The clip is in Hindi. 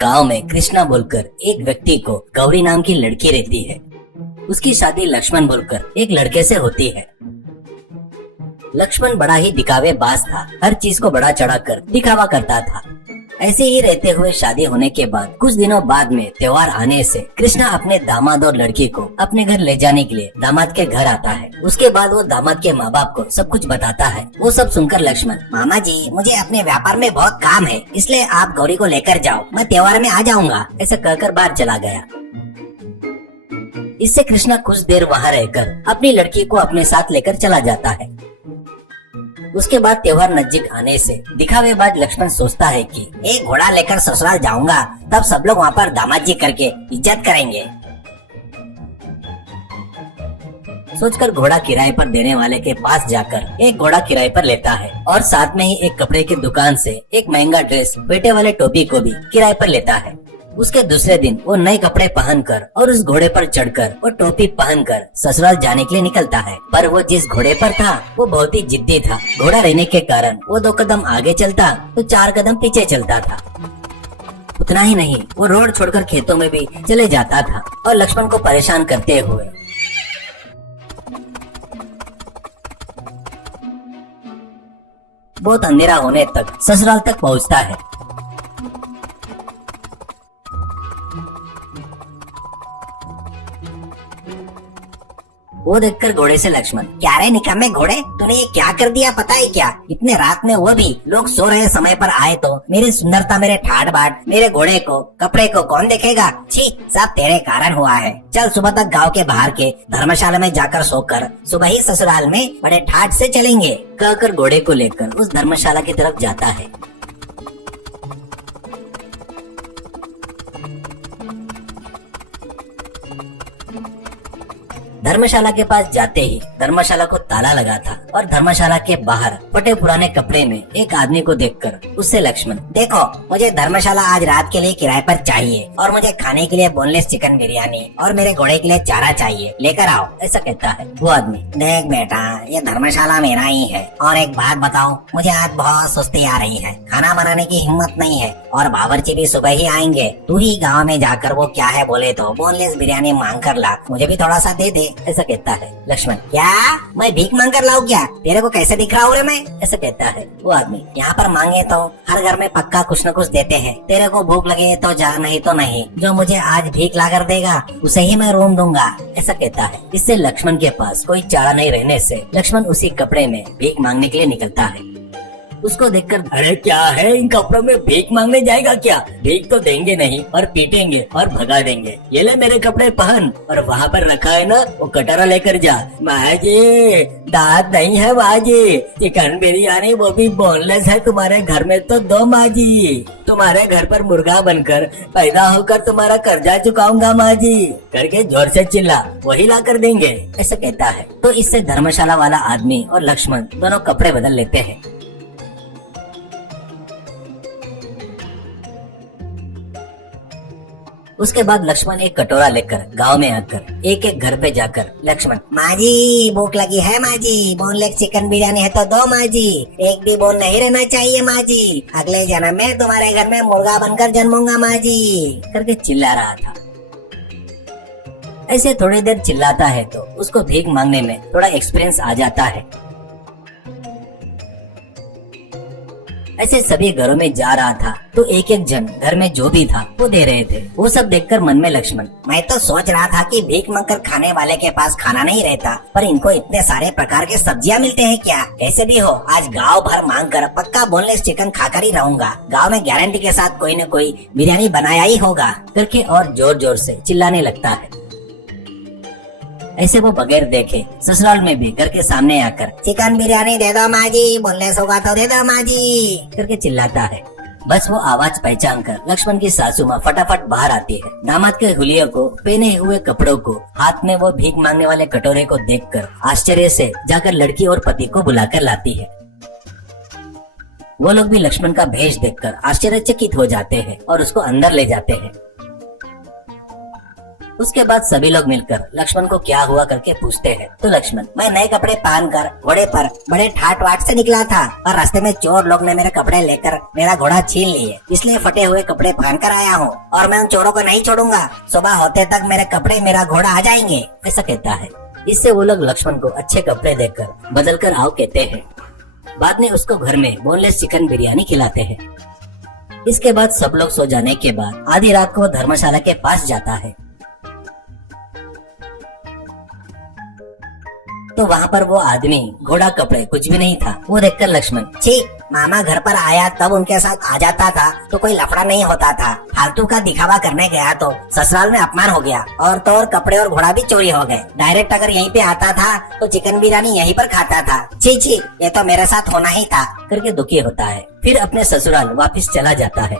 गांव में कृष्णा बोलकर एक व्यक्ति को गौरी नाम की लड़की रहती है। उसकी शादी लक्ष्मण बोलकर एक लड़के से होती है। लक्ष्मण बड़ा ही दिखावेबाज था, हर चीज को बड़ा चढ़ाकर दिखावा करता था। ऐसे ही रहते हुए शादी होने के बाद कुछ दिनों बाद में त्योहार आने से कृष्णा अपने दामाद और लड़की को अपने घर ले जाने के लिए दामाद के घर आता है। उसके बाद वो दामाद के माँ बाप को सब कुछ बताता है। वो सब सुनकर लक्ष्मण, मामा जी मुझे अपने व्यापार में बहुत काम है, इसलिए आप गौरी को लेकर जाओ, मैं त्योहार में आ जाऊंगा, ऐसा कहकर बाहर चला गया। इससे कृष्णा कुछ देर वहाँ रहकर अपनी लड़की को अपने साथ लेकर चला जाता है। उसके बाद त्योहार नजदीक आने से दिखावेबाज लक्ष्मण सोचता है कि एक घोड़ा लेकर ससुराल जाऊंगा, तब सब लोग वहाँ पर दामाद जी करके इज्जत करेंगे। सोचकर घोड़ा किराए पर देने वाले के पास जाकर एक घोड़ा किराए पर लेता है और साथ में ही एक कपड़े की दुकान से एक महंगा ड्रेस, पेटे वाले टोपी को भी किराए पर लेता है। उसके दूसरे दिन वो नए कपड़े पहनकर और उस घोड़े पर चढ़कर और टोपी पहनकर ससुराल जाने के लिए निकलता है। पर वो जिस घोड़े पर था वो बहुत ही जिद्दी था। घोड़ा रहने के कारण वो 2 कदम आगे चलता तो 4 कदम पीछे चलता था। उतना ही नहीं, वो रोड छोड़कर खेतों में भी चले जाता था और लक्ष्मण को परेशान करते हुए। बहुत अंधेरा होने तक ससुराल तक पहुंचता है। वो देखकर घोड़े से लक्ष्मण, क्या रे निकम्मे घोड़े, तूने ये क्या कर दिया पता है क्या? इतने रात में वो भी लोग सो रहे समय पर आए तो मेरी सुंदरता, मेरे ठाट बाट, मेरे घोड़े को, कपड़े को कौन देखेगा? छी, सब तेरे कारण हुआ है। चल सुबह तक गांव के बाहर के धर्मशाला में जाकर सोकर सुबह ही ससुराल में बड़े ठाट से चलेंगे, कहकर घोड़े को लेकर उस धर्मशाला की तरफ जाता है। धर्मशाला के पास जाते ही धर्मशाला को ताला लगा था और धर्मशाला के बाहर फटे पुराने कपड़े में एक आदमी को देखकर उससे लक्ष्मण, देखो मुझे धर्मशाला आज रात के लिए किराए पर चाहिए और मुझे खाने के लिए बोनलेस चिकन बिरयानी और मेरे घोड़े के लिए चारा चाहिए, लेकर आओ, ऐसा कहता है। वो आदमी, देख बेटा ये धर्मशाला मेरा ही है और एक बात बताओ, मुझे आज बहुत सुस्ती आ रही है, खाना बनाने की हिम्मत नहीं है और बावर्ची भी सुबह ही आएंगे। तू ही गाँव में जाकर वो क्या है बोले तो बोनलेस बिरयानी मांग कर ला, मुझे भी थोड़ा सा दे दे, ऐसा कहता है। लक्ष्मण, क्या मैं भीख मांग कर लाऊं क्या? तेरे को कैसे दिख रहा हूँ रे मैं? ऐसा कहता है। वो आदमी, यहाँ पर मांगे तो हर घर में पक्का कुछ न कुछ देते हैं, तेरे को भूख लगे तो जा, नहीं तो नहीं, जो मुझे आज भीख ला कर देगा उसे ही मैं रूम दूंगा, ऐसा कहता है। इससे लक्ष्मण के पास कोई चारा नहीं रहने से लक्ष्मण उसी कपड़े में भीख मांगने के लिए निकलता है। उसको देखकर, अरे क्या है, इन कपड़ों में भीख मांगने जाएगा क्या? भीख तो देंगे नहीं और पीटेंगे और भगा देंगे, ये ले मेरे कपड़े पहन और वहाँ पर रखा है ना वो कटोरा लेकर जा। माँ जी दांत नहीं है माँ जी, चिकन बिरयानी वो भी बोनलेस है तुम्हारे घर में तो दो माँ जी, तुम्हारे घर पर मुर्गा बनकर पैदा होकर तुम्हारा कर्जा चुकाऊंगा माँ जी, करके जोर से चिल्ला, वही ला कर देंगे, ऐसा कहता है। तो इससे धर्मशाला वाला आदमी और लक्ष्मण दोनों कपड़े बदल लेते हैं। उसके बाद लक्ष्मण एक कटोरा लेकर गांव में आकर एक एक घर पे जाकर लक्ष्मण, माँ जी भूख लगी है माँ जी, बोनलेस चिकन बिरयानी है तो दो माँ जी, एक भी बोन नहीं रहना चाहिए माँ जी, अगले जन्म में तुम्हारे घर में मुर्गा बनकर जन्मूंगा माँ जी, करके चिल्ला रहा था। ऐसे थोड़ी देर चिल्लाता है तो उसको भीख मांगने में थोड़ा एक्सपीरियंस आ जाता है। ऐसे सभी घरों में जा रहा था तो एक एक जन घर में जो भी था वो दे रहे थे। वो सब देखकर मन में लक्ष्मण, मैं तो सोच रहा था कि भीख मांगकर खाने वाले के पास खाना नहीं रहता, पर इनको इतने सारे प्रकार के सब्जियां मिलते हैं क्या? कैसे भी हो आज गांव भर मांग कर पक्का बोनलेस चिकन खाकर ही रहूंगा, गांव में गारंटी के साथ कोई न कोई बिरयानी बनाया ही होगा, करके और जोर जोर से चिल्लाने लगता है। ऐसे वो बगैर देखे ससुराल में भी घर के सामने आकर, चिकन बिरयानी दे दो माँ जी, बोनलेस होगा तो दे दो माँ जी, करके चिल्लाता है। बस वो आवाज पहचान कर लक्ष्मण की सासू माँ फटाफट बाहर आती है। दामाद के हुलिये को, पहने हुए कपड़ों को, हाथ में वो भीख मांगने वाले कटोरे को देखकर आश्चर्य से जाकर लड़की और पति को बुलाकर लाती है। वो लोग भी लक्ष्मण का भेष देखकर आश्चर्यचकित हो जाते हैं और उसको अंदर ले जाते हैं। उसके बाद सभी लोग मिलकर लक्ष्मण को क्या हुआ करके पूछते हैं। तो लक्ष्मण, मैं नए कपड़े पहनकर घोड़े पर बड़े ठाट वाट से निकला था और रास्ते में चोर लोग ने मेरे कपड़े लेकर मेरा घोड़ा छीन लिए, इसलिए फटे हुए कपड़े पहनकर आया हूँ और मैं उन चोरों को नहीं छोड़ूंगा। सुबह होते तक मेरे कपड़े मेरा घोड़ा आ जाएंगे, ऐसा कहता है। इससे वो लोग लक्ष्मण को अच्छे कपड़े देकर बदल कर आओ कहते हैं। बाद में उसको घर में बोनलेस चिकन बिरयानी खिलाते हैं। इसके बाद सब लोग सो जाने के बाद आधी रात को वो धर्मशाला के पास जाता है। तो वहाँ पर वो आदमी घोड़ा कपड़े कुछ भी नहीं था। वो देखकर लक्ष्मण, छी, मामा घर पर आया तब उनके साथ आ जाता था तो कोई लफड़ा नहीं होता था, फालतू का दिखावा करने गया तो ससुराल में अपमान हो गया और तो और कपड़े और घोड़ा भी चोरी हो गए। डायरेक्ट अगर यहीं पे आता था तो चिकन बिरयानी यहीं पर खाता था। छी छी, ये तो मेरे साथ होना ही था करके दुखी होता है। फिर अपने ससुराल वापस चला जाता है।